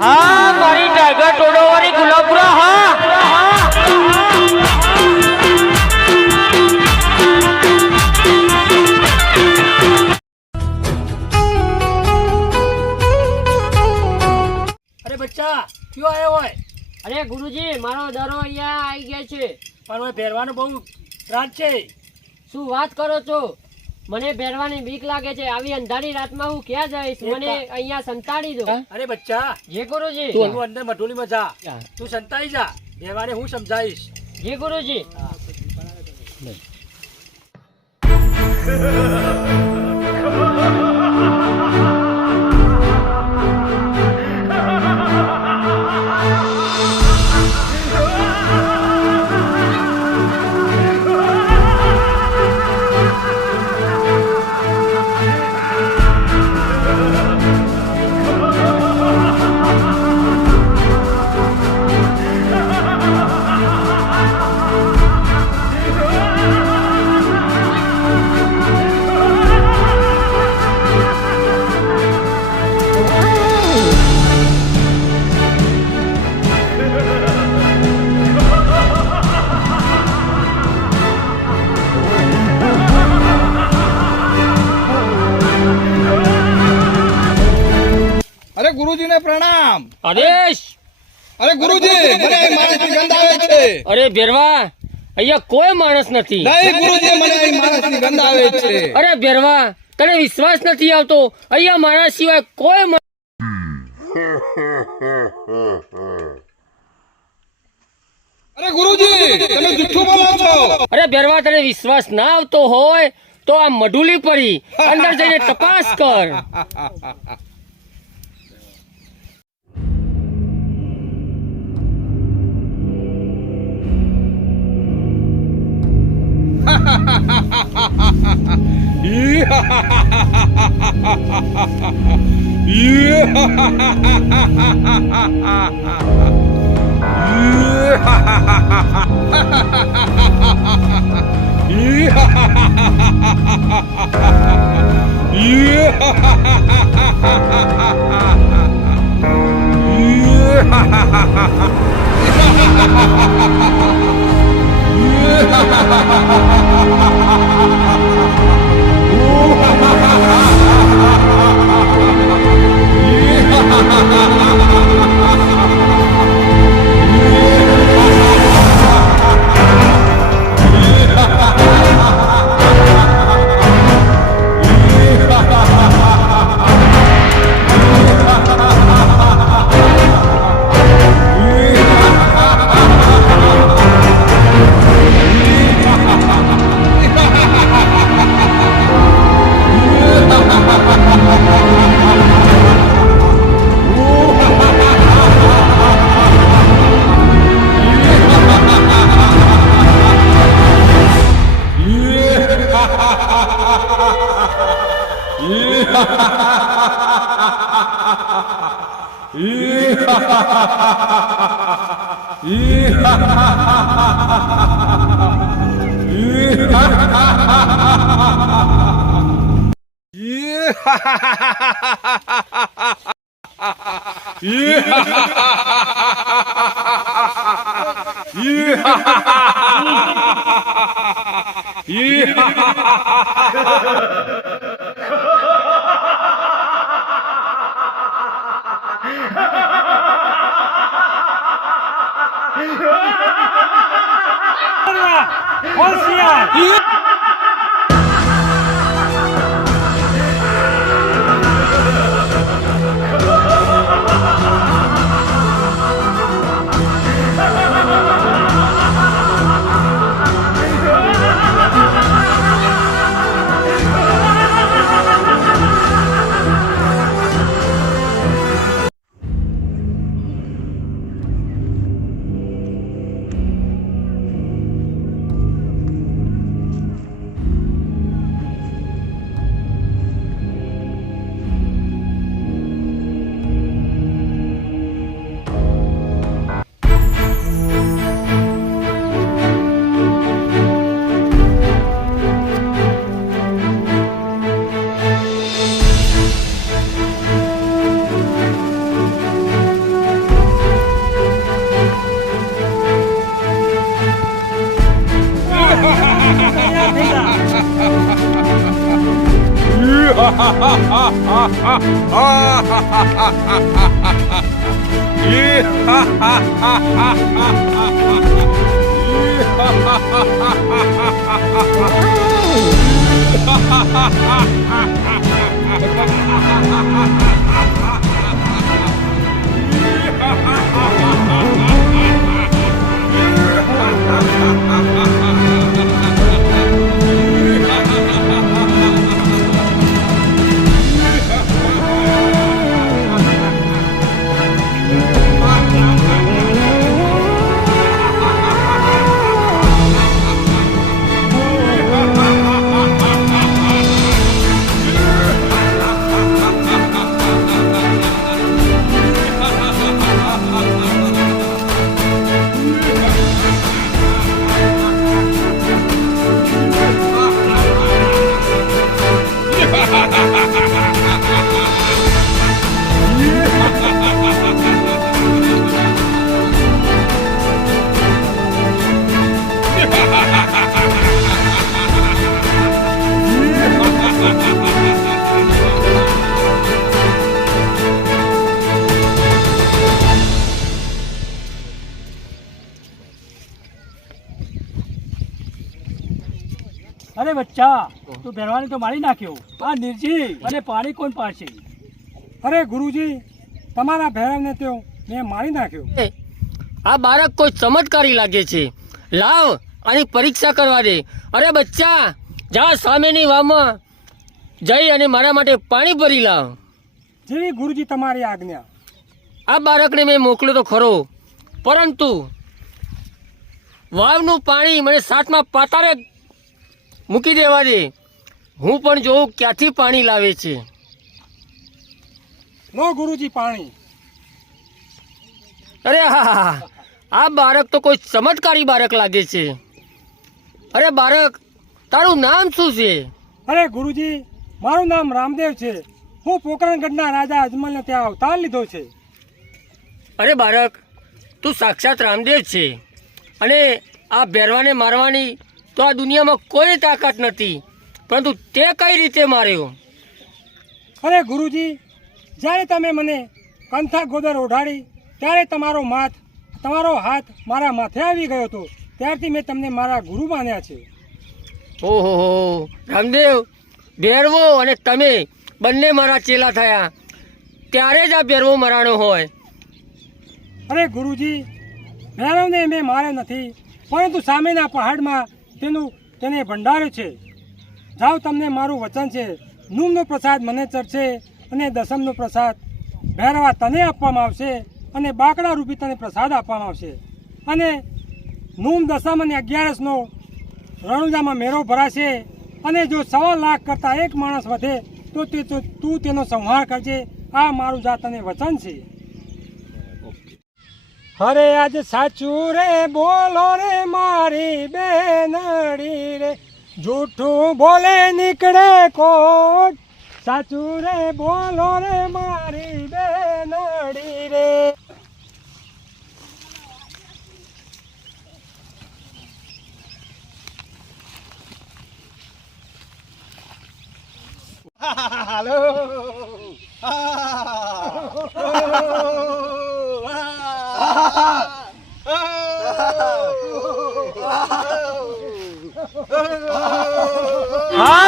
हाँ मारी tiger to-do वाली गुलाबपुरा हाँ अरे बच्चा क्यों आया हुआ है? अरे गुरुजी मारो दरो અહીંયા આવી ગયા છે પણ હવે પહેરવાનો બહુ ત્રાસ છે. શું વાત કરો છો મને પહેરવાની બીક લાગે છે આવી અંધારી રાતમાં હું ક્યાં જઈશ મને અહીંયા સંતાડી દો. અરે બચ્ચા જી ગુરુજી તું અંદર મઢુલીમાં જા, તું સંતાઈ જા, પહેરવાને હું સમજાવીશ. જી ગુરુજી अरे गुरुजी ने प्रणाम. હરેશ अरे गुरुजी મને અહીં માણસની ગંધ આવે છે. અરે ભેરવા અહીંયા કોઈ માણસ નથી. નહીં ગુરુજી મને અહીં માણસની ગંધ આવે છે. અરે ભેરવા તને વિશ્વાસ નથી આવતો અહીંયા મારા સિવાય કોઈ અરે ગુરુજી તમે જુઠ્ઠું બોલો છો. અરે ભેરવા તને વિશ્વાસ ના આવતો હોય તો આ મઢુલી પડી અંદર જઈને તપાસ કર. અરે બચ્ચા, તું ભેરવાની તો મારી નાખ્યો. આ નિર્જી અને પાણી કોણ પાશે? અરે ગુરુજી, તમારા ભૈરવને તો મેં મારી નાખ્યો. આ બાળક કોઈ ચમત્કારી લાગે છે. લાવ આની પરીક્ષા કરવા દે. અરે બચ્ચા, જા સામેની વાવમાં જઈ અને મારા માટે પાણી ભરી લાવ. જેવી ગુરુજી તમારી આજ્ઞા. આ બાળકને મેં મોકલ્યો તો ખરો, પરંતુ વાવનું પાણી મને સાતમા પાતારે મૂકી દેવા દે. હું પણ જોઉં ક્યાંથી પાણી લાવે છે. લો ગુરુજી પાણી. અરે હા, આ બાળક તો કોઈ ચમત્કારી બાળક લાગે છે. અરે બાળક, તારું નામ શું છે? અરે ગુરુજી, મારું નામ રામદેવ છે. હું પોકરણગઢના રાજા અજમલને ત્યાં અવતાર લીધો છે. અરે બાળક, તું સાક્ષાત રામદેવ છે. અને આ ભેરવાને મારવાની તો આ દુનિયામાં કોઈ તાકાત નથી, પરંતુ તે કઈ રીતે માર્યો? અરે ગુરુજી, જ્યારે તમે મને કંથા ગોદર ઓઢાડી ત્યારે તમારો હાથ મારા માથે આવી ગયો હતો. ત્યારથી મેં તમને મારા ગુરુ માન્યા છે. ઓહો રામદેવ, ભેરવો અને તમે બંને મારા ચેલા થયા, ત્યારે જ આ ભેરવો મરાણો હોય. અરે ગુરુજી, ભૈરવને મેં માર્યો નથી, પરંતુ સામેના પહાડમાં તેને ભંડાર્યો છે. જાઓ, તમને મારું વચન છે, નૂમનો પ્રસાદ મને ચડશે અને દસમનો પ્રસાદ ભૈરવા તને આપવામાં આવશે અને બાકડા રૂપી તને પ્રસાદ આપવામાં આવશે. અને નૂમ, દસમ અને 11નો રણુજામાં મેળો ભરાશે. અને જો 1.25 લાખ કરતાં એક માણસ વધે તો તું તેનો સંહાર કરજે. આ મારું જા તને વચન છે. હરે આજ સાચું રે બોલો રે મારી બેનડી રે, જૂઠું બોલે નીકળે કોટ. સાચું રે બોલો રે મારી બેનડી રે. હા